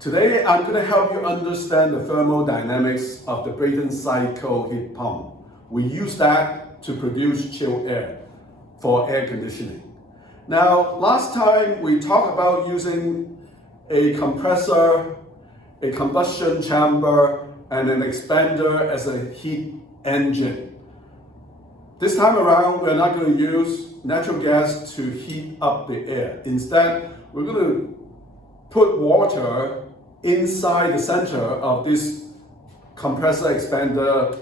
Today, I'm going to help you understand the thermodynamics of the Brayton cycle heat pump. We use that to produce chilled air for air conditioning. Now, last time we talked about using a compressor, a combustion chamber, and an expander as a heat engine. This time around, we're not going to use natural gas to heat up the air. Instead, we're going to put water inside the center of this compressor expander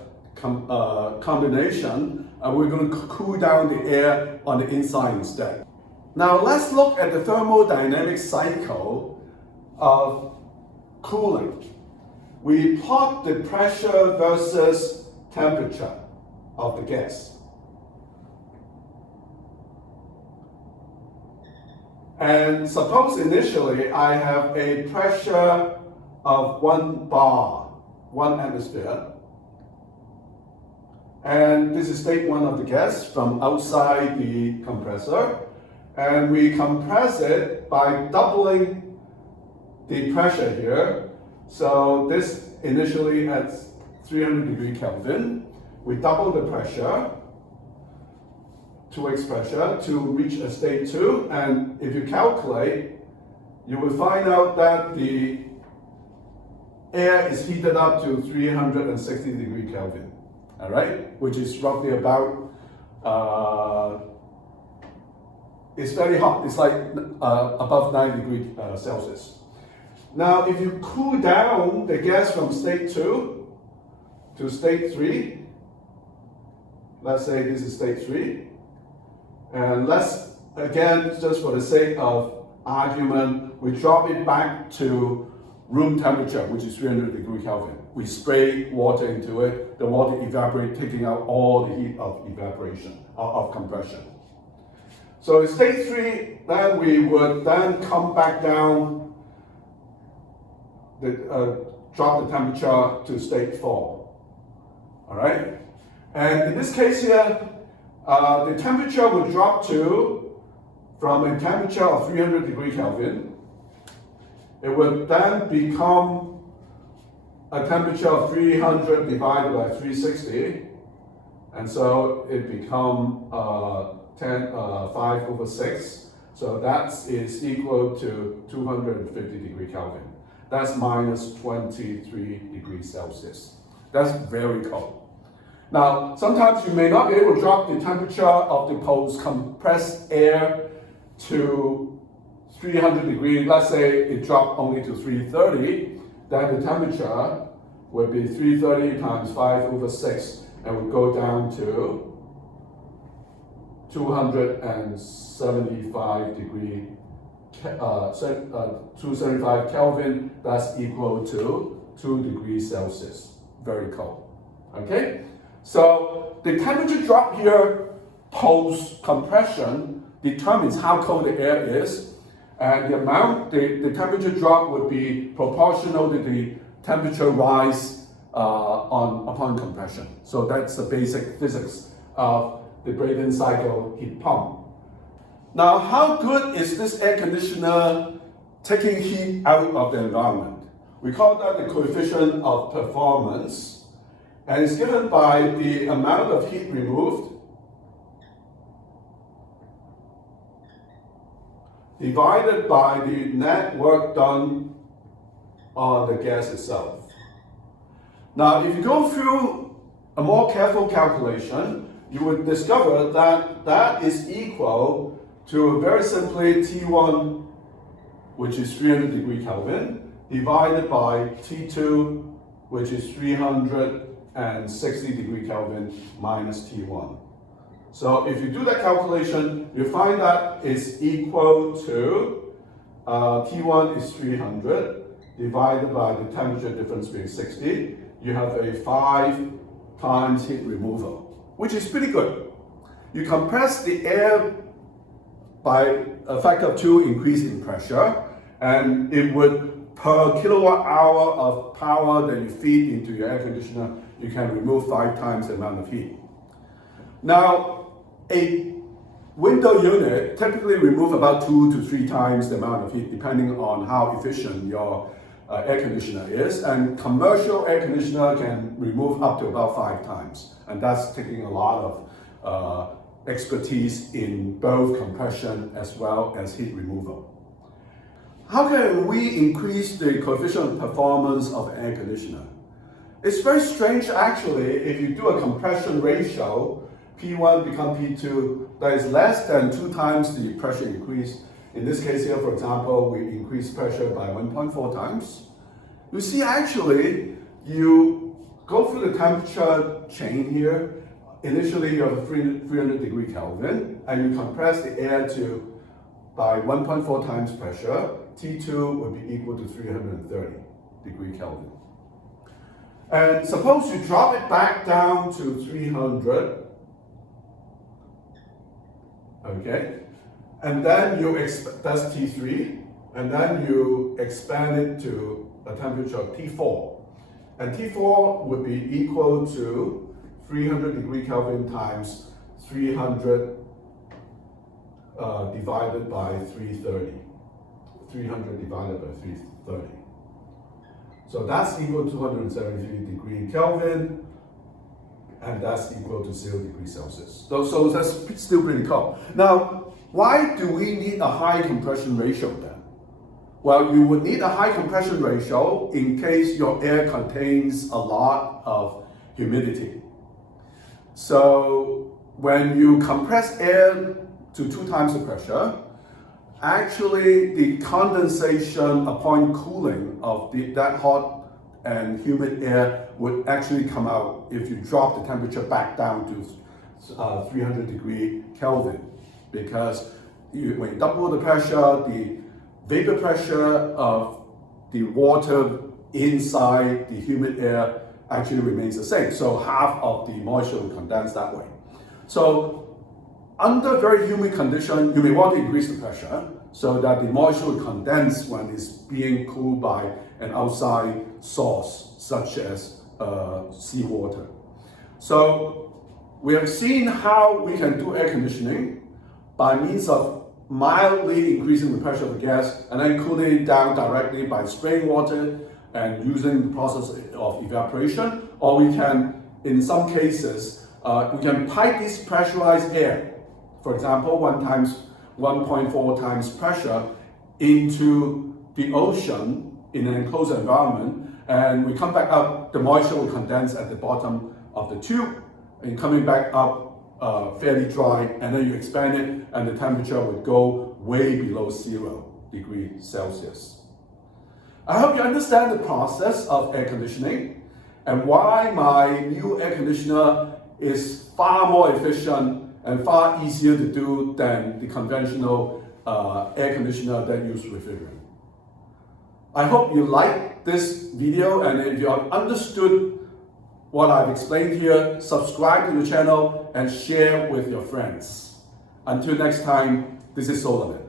combination, and we're going to cool down the air on the inside instead. Now let's look at the thermodynamic cycle of cooling. We plot the pressure versus temperature of the gas. And suppose initially I have a pressure of 1 bar, 1 atmosphere. And this is state 1 of the gas from outside the compressor. And we compress it by doubling the pressure here. So this initially at 300 Kelvin. We double the pressure, 2x pressure, to reach a state 2, and if you calculate, you will find out that the air is heated up to 360 Kelvin, all right, which is roughly about, it's very hot, it's like above 9 Celsius. Now, if you cool down the gas from state 2 to state 3, let's say this is state 3, and let's, again, just for the sake of argument, we drop it back to room temperature, which is 300 Kelvin. We spray water into it, the water evaporates, taking out all the heat of evaporation, of compression. So in state 3, then we would then come back down, drop the temperature to state 4, all right? And in this case here, the temperature will drop from a temperature of 300 Kelvin. It would then become a temperature of 300 divided by 360. And so it becomes 5/6. So that is equal to 250 Kelvin. That's minus 23 degrees Celsius. That's very cold. Now, sometimes you may not be able to drop the temperature of the post-compressed air to 300 degrees. Let's say it dropped only to 330, then the temperature would be 330 times 5/6, and would go down to 275 275 Kelvin. That's equal to 2 degrees Celsius. Very cold. Okay? So the temperature drop here post-compression determines how cold the air is, and the temperature drop would be proportional to the temperature rise upon compression. So that's the basic physics of the Brayton cycle heat pump. Now, how good is this air conditioner taking heat out of the environment? We call that the coefficient of performance. And it's given by the amount of heat removed divided by the net work done on the gas itself. Now, if you go through a more careful calculation, you would discover that that is equal to, very simply, T1, which is 300 Kelvin, divided by T2, which is 360 Kelvin minus T1. So if you do that calculation, you find that it's equal to T1 is 300 divided by the temperature difference being 60. You have a 5 times heat removal, which is pretty good. You compress the air by a factor of 2 increase in pressure, and it would, per kilowatt hour of power that you feed into your air conditioner, you can remove 5 times the amount of heat. Now, a window unit typically remove about 2 to 3 times the amount of heat, depending on how efficient your air conditioner is. And commercial air conditioner can remove up to about 5 times. And that's taking a lot of expertise in both compression as well as heat removal. How can we increase the coefficient of performance of air conditioner? It's very strange actually. If you do a compression ratio, P1 become P2, that is less than 2 times the pressure increase. In this case here, for example, we increase pressure by 1.4 times. You see actually, you go through the temperature chain here. Initially you have 300 degree Kelvin, and you compress the air by 1.4 times pressure. T2 would be equal to 330 degree Kelvin. And suppose you drop it back down to 300, okay? And then that's T3, and then you expand it to a temperature of T4. And T4 would be equal to 300 degree Kelvin times 300 divided by 330. 300 divided by 330. So that's equal to 273 degree Kelvin, and that's equal to 0 degrees Celsius. So that's still pretty cold. Now, why do we need a high compression ratio then? Well, you would need a high compression ratio in case your air contains a lot of humidity. So when you compress air to 2 times the pressure, actually the condensation upon cooling of that hot and humid air would actually come out if you drop the temperature back down to 300 degree Kelvin. Because when you double the pressure, the vapor pressure of the water inside the humid air actually remains the same. So half of the moisture will condense that way. So under very humid condition, you may want to increase the pressure so that the moisture will condense when it's being cooled by an outside source, such as seawater. So we have seen how we can do air conditioning by means of mildly increasing the pressure of the gas and then cooling it down directly by spraying water and using the process of evaporation. Or we can, in some cases, we can pipe this pressurized air, for example, 1.4 times pressure into the ocean in an enclosed environment, and we come back up, the moisture will condense at the bottom of the tube, and coming back up fairly dry, and then you expand it, and the temperature would go way below 0 degrees Celsius. I hope you understand the process of air conditioning and why my new air conditioner is far more efficient and far easier to do than the conventional air conditioner that uses refrigerant. I hope you like this video, and if you have understood what I've explained here, subscribe to the channel and share with your friends. Until next time, this is Solomon.